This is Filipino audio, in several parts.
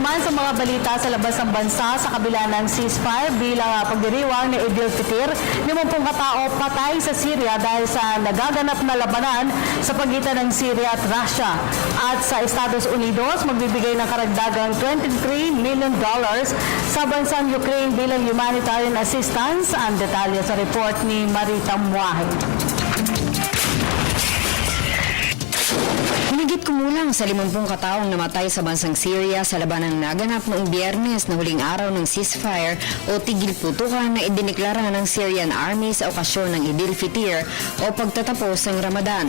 naman sa mga balita sa labas ng bansa sa kabila ng ceasefire bilang pagdiriwang ni Idil Fitr, 50 katao patay sa Syria dahil sa nagaganap na labanan sa pagitan ng Syria at Russia. At sa Estados Unidos, magbibigay ng karagdagang $23 million sa bansang Ukraine bilang humanitarian assistance. Ang detalye sa report ni Marita Muahe. Humigit kumulang sa 50 kataong namatay sa bansang Syria sa labanang naganap noong Biyernes na huling araw ng ceasefire o tigil putukan na idiniklara ng Syrian Army sa okasyon ng Idil Fitr o pagtatapos ng Ramadan.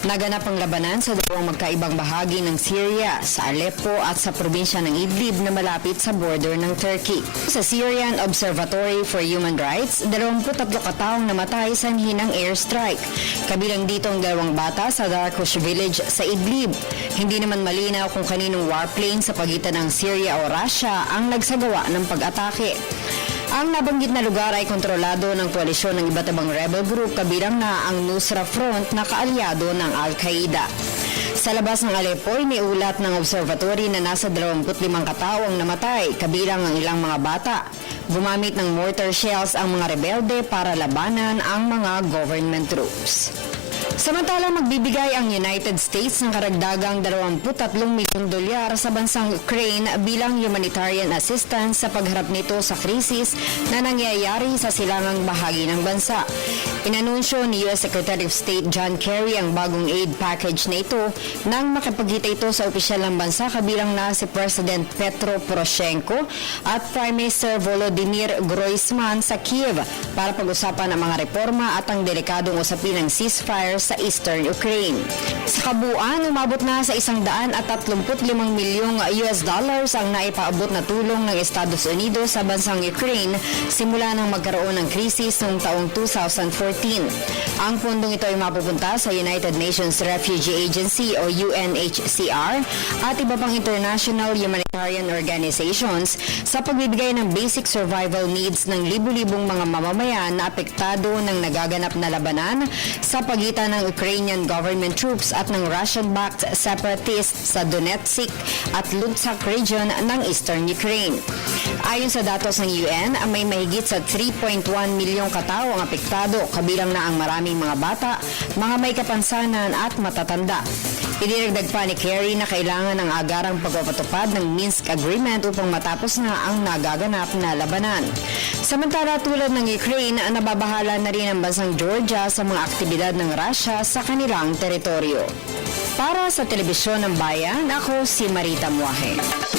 Naganap ang labanan sa dalawang magkaibang bahagi ng Syria, sa Aleppo at sa probinsya ng Idlib na malapit sa border ng Turkey. Sa Syrian Observatory for Human Rights, 23 kataong namatay sa hinang airstrike. Kabilang dito ang 2 bata sa Darkush village sa Idlib. Hindi naman malinaw kung kaninong warplane sa pagitan ng Syria o Russia ang nagsagawa ng pag-atake. Ang nabanggit na lugar ay kontrolado ng koalisyon ng iba't ibang rebel group kabilang na ang Nusra Front na kaalyado ng Al-Qaeda. Sa labas ng Aleppo, iniulat ng observatory na nasa 25 katao ang namatay, kabilang ang ilang mga bata. Gumamit ng mortar shells ang mga rebelde para labanan ang mga government troops. Samantala, magbibigay ang United States ng karagdagang $23 milyon sa bansang Ukraine bilang humanitarian assistance sa pagharap nito sa krisis na nangyayari sa silangang bahagi ng bansa. Inanunsyo ni U.S. Secretary of State John Kerry ang bagong aid package na ito nang makipagkita ito sa opisyal ng bansa kabilang na si President Petro Poroshenko at Prime Minister Volodymyr Groysman sa Kiev para pag-usapan ang mga reforma at ang delikadong usapin ng ceasefire sa Eastern Ukraine. Sa kabuuan, umabot na sa $135 milyong ang naipaabot na tulong ng Estados Unidos sa bansang Ukraine simula nang magkaroon ng krisis noong taong 2014. Ang pundong ito ay mapupunta sa United Nations Refugee Agency o UNHCR at iba pang international humanitarian organizations sa pagbibigay ng basic survival needs ng libu-libong mga mamamayan na apektado ng nagaganap na labanan sa pagitan ng Ukrainian government troops at ng Russian-backed separatists sa Donetsk at Luhansk region ng Eastern Ukraine. Ayon sa datos ng UN, may mahigit sa 3.1 milyong katao ang apektado, kabilang na ang maraming mga bata, mga may kapansanan at matatanda. Idinagdag pa ni Kerry na kailangan ng agarang pagpapatupad ng Minsk Agreement upang matapos na ang nagaganap na labanan. Samantala, tulad ng Ukraine, nababahala na rin ang bansang Georgia sa mga aktibidad ng Russia sa kanilang teritoryo. Para sa Telebisyon ng Bayan, ako si Marita Muahe.